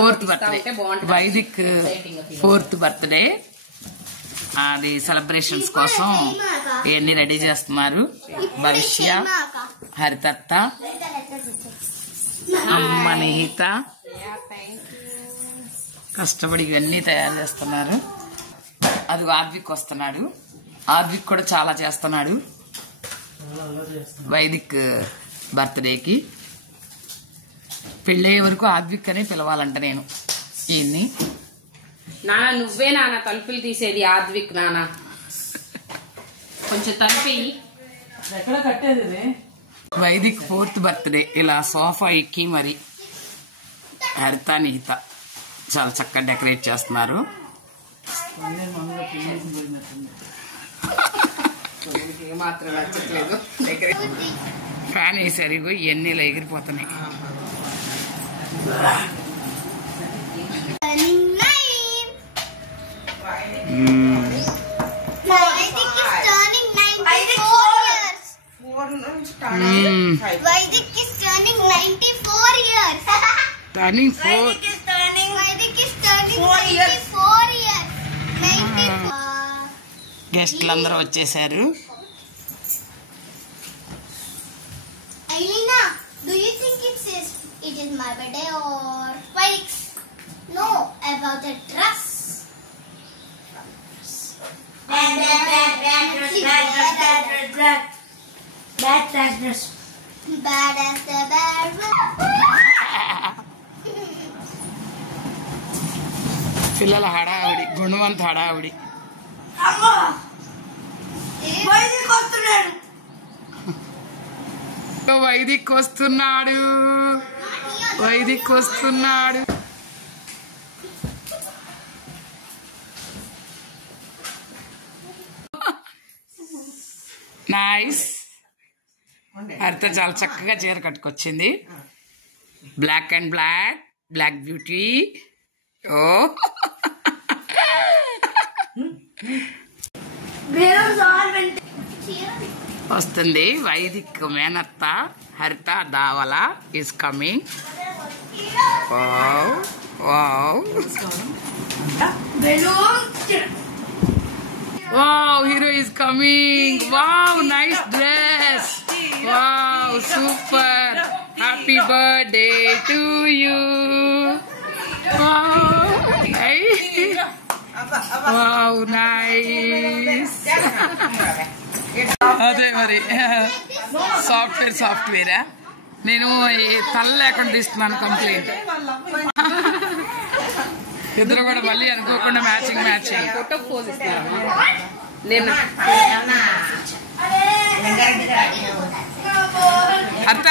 Fourth birthday Vaidik 4th birthday అది celebrations కోసం ఇవన్నీ రెడీ చేస్తున్నారు. భవిష్య, హరితత్త, అమ్మ నిహిత కష్టపడి ఇవన్నీ తయారు చేస్తున్నారు. అది ఆర్విక్ వస్తున్నాడు. ఆర్విక్ కూడా చాలా చేస్తున్నాడు వైదిక్ బర్త్డేకి. పెళ్ళయ్యే వరకు ఆర్విక్ అనే పిలవాలంట నేను. ఈయన్ని నాన్న నువ్వే నాన్న తలుపులు తీసేది. ఆద్విక్ నాన్న కొంచెం తలుపు ఎక్కడ కట్టేది. వైదిక్ 4th బర్త్డే ఇలా సోఫా ఎక్కి మరి హరిత నిహిత చాలా చక్కగా డెకరేట్ చేస్తున్నారు. మాత్రం నచ్చట్లేదు. ఫ్యాన్ వేసారు. ఇవన్నీ ఇలా ఎగిరిపోతున్నాయి. Vaidik is turning 94 years. Turning 4. Vaidik is turning 94 years. 94. గెస్ట్లు అందరూ వచ్చేసారు. Ailina, do you think it is my birthday or Vaidik's? No, about the dress. Bad dress. Bad as the bad. పిల్లల హడావిడి, గుణవంత హడావిడి. వైదిక్ వస్తున్నాడు. వైదిక్ వస్తున్నాడు. నైస్. హరిత చాలా చక్కగా చీర కట్టుకొచ్చింది. Black and black beauty. ఓ వస్తుంది. వైదిక్ మేనత్త Haritha Davala is coming. Wow wow wow hero is coming. Wow nice dress. Wow super. Happy birthday to you. Wow nice. అదే మరి సాఫ్ట్వేరా. నేను తల లేకుండా తీస్తున్నాను కంప్లైంట్. ఇద్దరు కూడా మళ్ళీ అనుకోకుండా మ్యాచింగ్. ఫోటో పోజ్ ఇస్తాను. అర్థ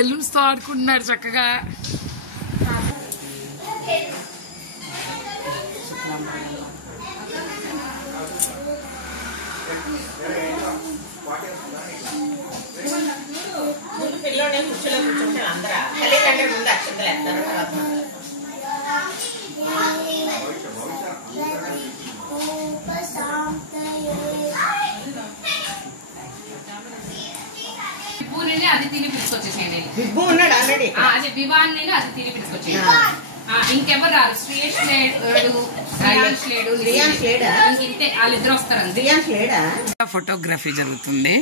బెలూన్స్ తో ఆడుకుంటున్నాడు చక్కగా. అది తిని పిలుచుకొచ్చేసేయండి. అదే వివాన్ అది తిని పిలుచుకొచ్చేయండి. ఇంకెవరు రారు. శ్రీయేష్ లేడు, ఇంతే వాళ్ళిద్దరు వస్తారు. ఫోటోగ్రఫీ జరుగుతుంది.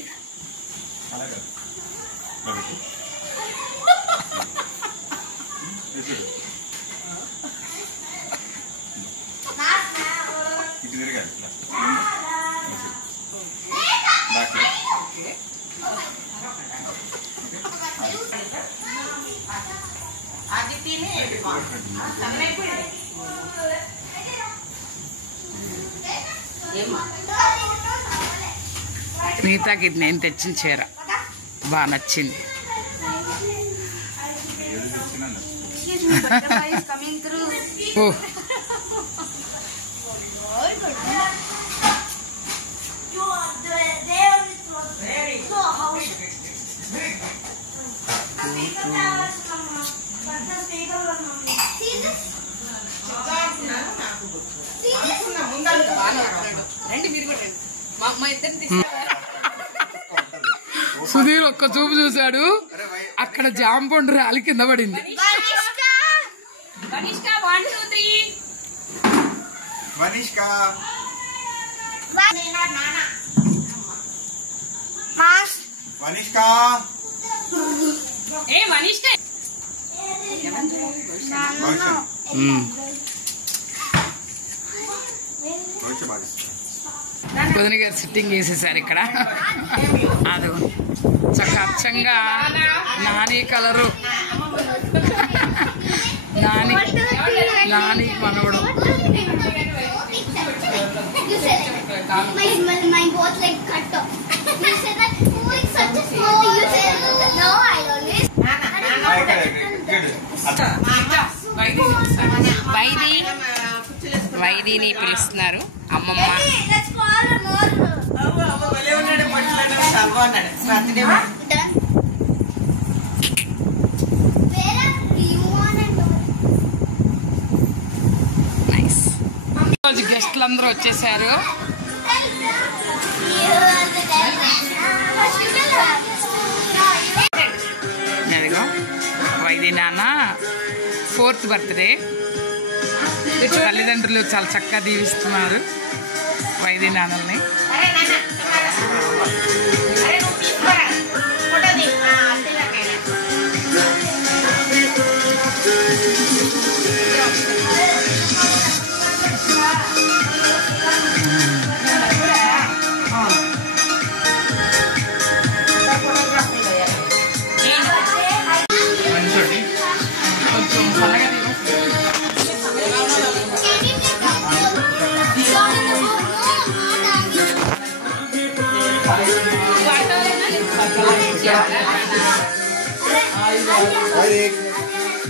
మిగతాకి ఇది నేను తెచ్చిన చీర బాగా నచ్చింది. ఓ సుధీర్ ఒక్క చూపు చూశాడు. అక్కడ జాంపండు రాలి కింద పడింది. Vanishka 1 2 3. Vanishka. Vanishka. Hey Vanishka. వదిన గారు సిట్టింగ్ చేసేసారు ఇక్కడ. అది చక్కగా అచ్చంగా నాని కలరు, నాని మనవడు. My both like cut off. You said that like such a small thing. You said no. I always. వైదిని పిలుస్తున్నారు అమ్మమ్మ. Let's call her more. Done. Where you want to do? Nice. రోజు గెస్ట్లు అందరూ వచ్చేసారు. అదిగో వైది నాన్న 4th బర్త్డే. తల్లిదండ్రులు చాలా చక్కగా దీవిస్తున్నారు వైది నాన్నల్ని.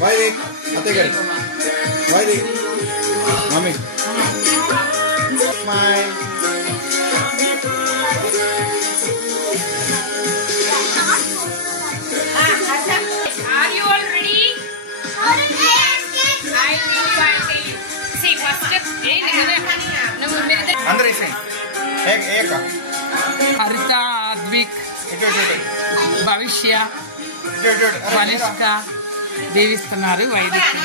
Vaidik, ate gel. Vaidik, mami. Smile. Are you all ready? I will find you. See first Andre sing. Eka. హరిత, అద్విక్, భవిష్య, వనిష్క దీవిస్తున్నారు వైదిక్ని.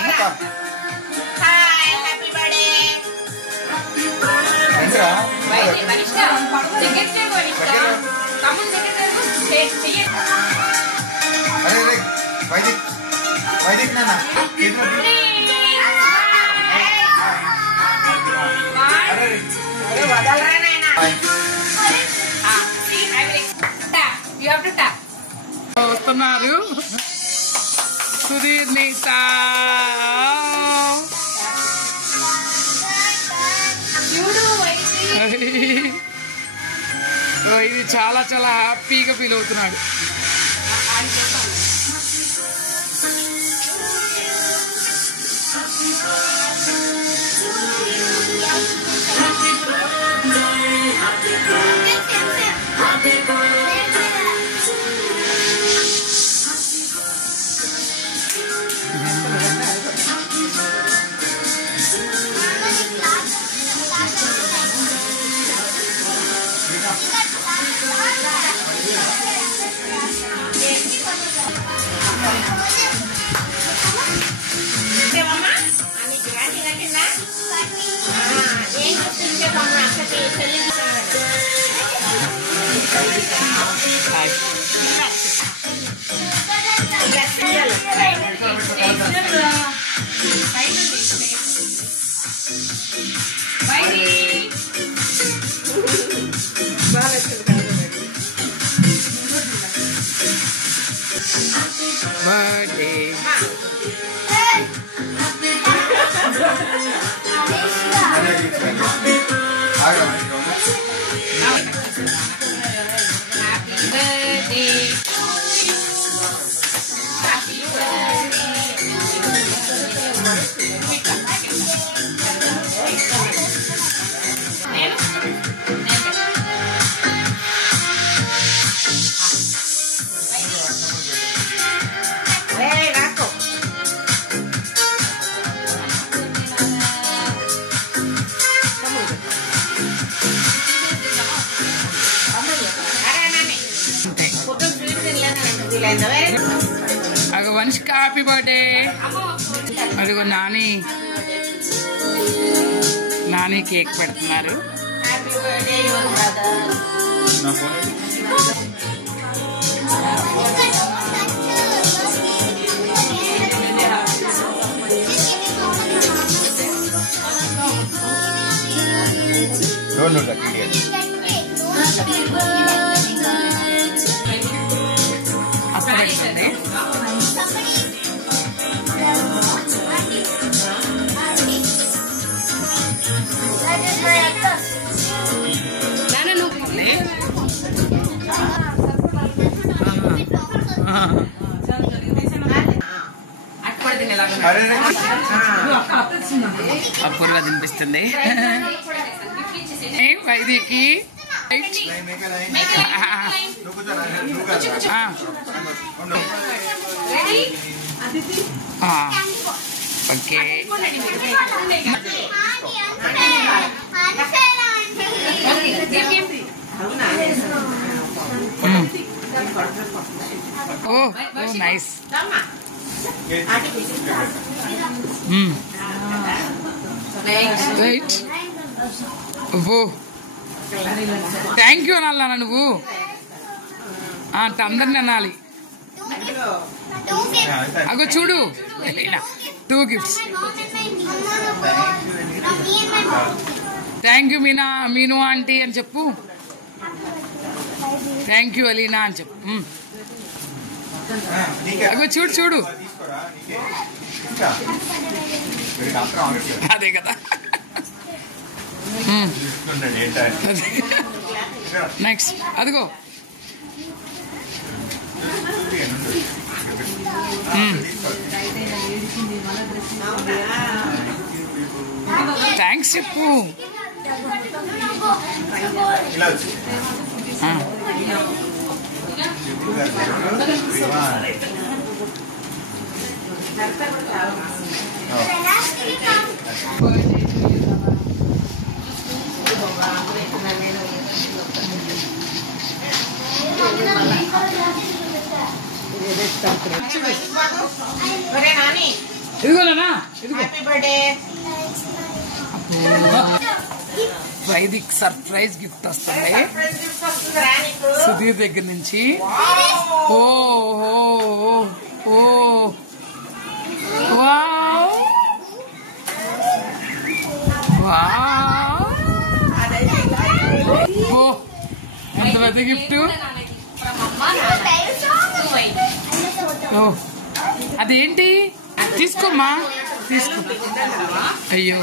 Vanishka, secretary Vanishka. Come on secretary. Arey Vaidik nana. You have to tap. వస్తున్నారు సుధీర్, నీత. ఇది చాలా చాలా హ్యాపీగా feel అవుతున్నాడు. Birthday. Vanishka happy birthday. అదిగో Nani cake పెడుతున్నారు. అత్త పెట్టండి. అపూర్వ తినిపిస్తుంది వైదికి. Okay oh nice. Right. Oh thank you అనాలన్నా నువ్వు. అందరిని అనాలి. అగో చూడు 2 gifts. Thank you Meenu aunty అని చెప్పు. థ్యాంక్ యూ అలీనా అని చెప్పు. అగో చూడు అదే కదా. నెక్స్ట్ అదిగో థ్యాంక్స్ చెప్పు. ఇదిగోనా ఇదిగో వైదిక్ సర్ప్రైజ్ గిఫ్ట్ వస్తుంది సుధీర్ దగ్గర నుంచి. ఓ ఎంత పెద్ద గిఫ్ట్. అదేంటి తీసుకోమ్మా తీసుకో. అయ్యో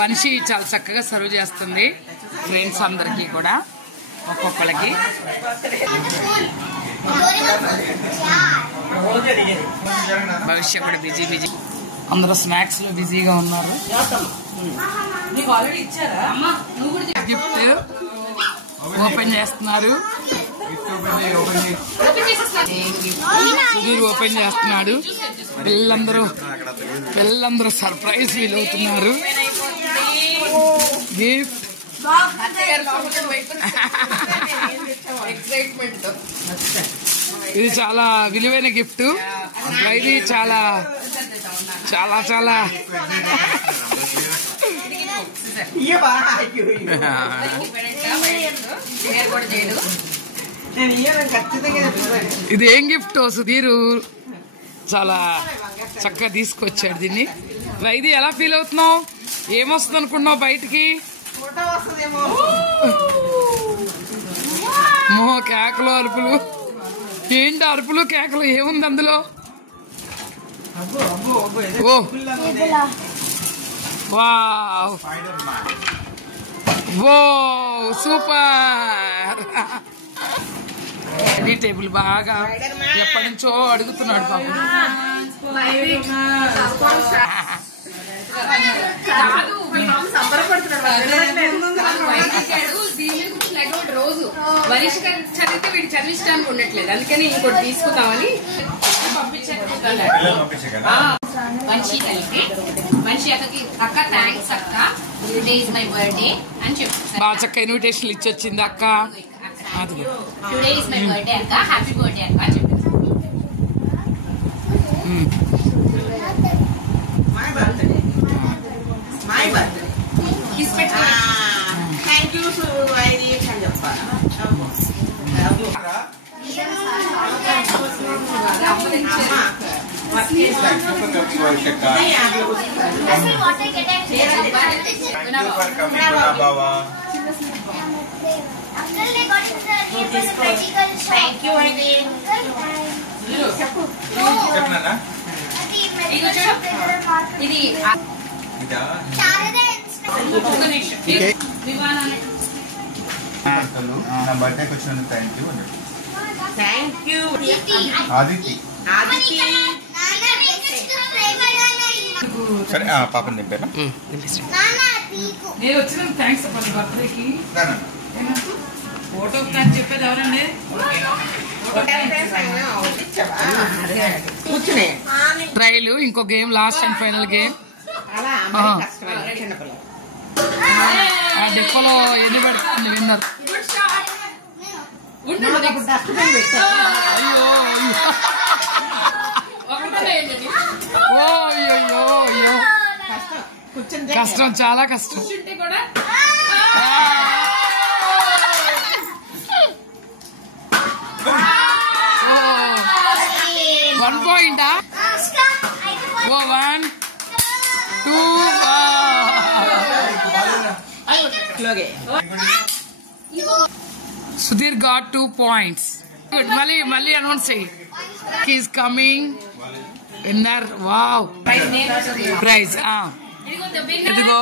వనిషి చాలా చక్కగా సర్వ్ చేస్తుంది ఫ్రెండ్స్ అందరికి కూడా ఒక్కొక్కరికి. భవిష్య కూడా బిజీ అందరూ స్నాక్స్ లో బిజీగా ఉన్నారు. గిఫ్ట్ ఓపెన్ చేస్తున్నారు. సుధీర్ ఓపెన్ చేస్తున్నాడు. పిల్లలందరూ సర్ప్రైజ్ ఫీల్ అవుతున్నారు. గిఫ్ట్ ఇది చాలా విలువైన గిఫ్ట్. ఇది చాలా చాలా చాలా ఇది ఏం గిఫ్ట్ సుధీరు చాలా చక్కగా తీసుకొచ్చాడు దీన్ని. వైది ఎలా ఫీల్ అవుతున్నావు? ఏమొస్తుంది అనుకున్నావు బయటికి? మో కేకలు అరుపులు. ఏంటి అరుపులు కేకలు? ఏముంది అందులో? ఓ వావ్ ఓ సూపర్. స్టడీ టేబుల్ బాగా ఎప్పటి నుంచో అడుగుతున్నాడు పాపం. రోజు వనిష చదివితే వీడు చదివించడానికి ఉండట్లేదు, అందుకని ఇంకోటి తీసుకుందామని పంపించాను. మనిషి అక్క థ్యాంక్స్ అక్క, టుడే ఇస్ మై బర్త్డే అని చెప్పి బాగా చక్క ఇన్విటేషన్ ఇచ్చి వచ్చింది అక్క. టుడే ఇస్ మై బర్త్డే అక్క, హ్యాపీ బర్త్డే అక్క అని చెప్పి what I get at Thank you for coming, Baba. after they got to the medical shop. Thank you, Heidi. చెప్పనా అది మెడికల్ షాప్ దగ్గర మాత్రం ఇది ఇదా శారదా ఒక నిమిషం విమానాన్ని నా బర్త్డేకి వచ్చినందుకు థ్యాంక్ యూ అన్నాడు థ్యాంక్ యూ ఆదిత్య సరే పాపని దింపారా నేను వచ్చిన థ్యాంక్స్ చెప్పండి బర్త్డేకి నాన్న ఫోటో కానీ చెప్పేది ఎవరండి ట్రైల్ ఇంకో game last and final game ఆ డెక్కలో ఎన్ని పెడుతుంది విన్నర్ కష్టం చాలా కష్టం one పాయింటా oh 1 2 Sudhir got 2 points. Good. Mali announce say. He is coming. Winner. Wow. Prize. ఇదిగో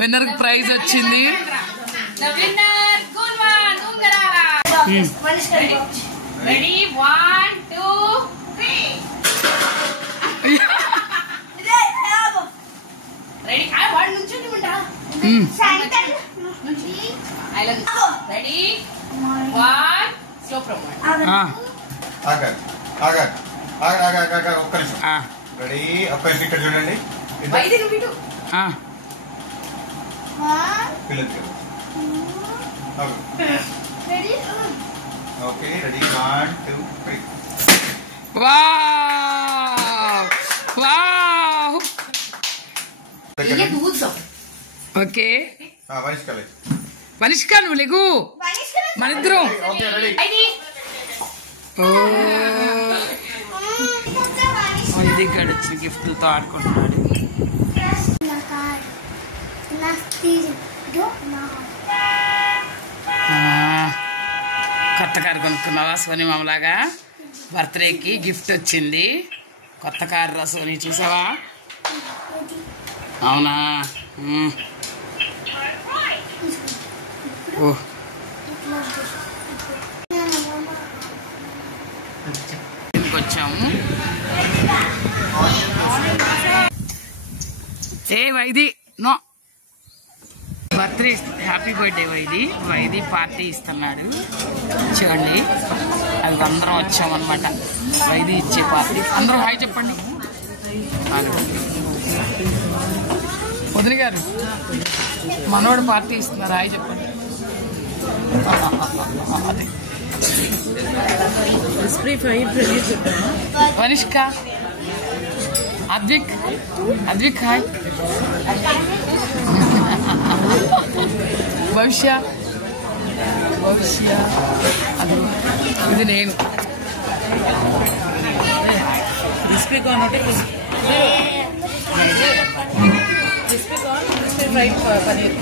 విన్నర్ కి ప్రైజ్ వచ్చింది. The winner, Gulwan Ungarala. Ready? 1, 2, 3. Ready? వాడు నుంచుండి ఉంటా. Ready? 1. Slow promo. ఒక్క నిమిషం రెడీ ఒక్క నిమిషం ఇక్కడ చూడండి వైద్య నువ్వు పిల్లలు ఓకే రెడీ 1 2 3 వావ్ ये दूध सब ఓకే వనిష్కలే వనిష్క నువ్వు లేగు మనిద్దరం ఓకే రెడీ Ready? ఇది గడిచిన గిఫ్ట్లతో ఆడుకుంటున్నాడు. కొత్త కారు కొనుక్కున్నావా సోని మామలాగా? బర్త్డేకి గిఫ్ట్ వచ్చింది కొత్త కారు రా సోని, చూసావా? అవునా? ఓ వచ్చాము. ఏ Vaidi no birthday happy birthday Vaidi party ఇస్తున్నాడు చూడండి. అది అందరం వచ్చామన్నమాట వైది ఇచ్చే పార్టీ. అందరూ హాయ్ చెప్పండి. వదిలి గారు మనోడు పార్టీ ఇస్తున్నారు, హాయ్ చెప్పండి. అదే వనిష్క అద్విక్ హాయ్. భవిష్య ఇది నేను క్రిస్పీ కార్న్ ఒకటి crispy corn crispy fry paneer.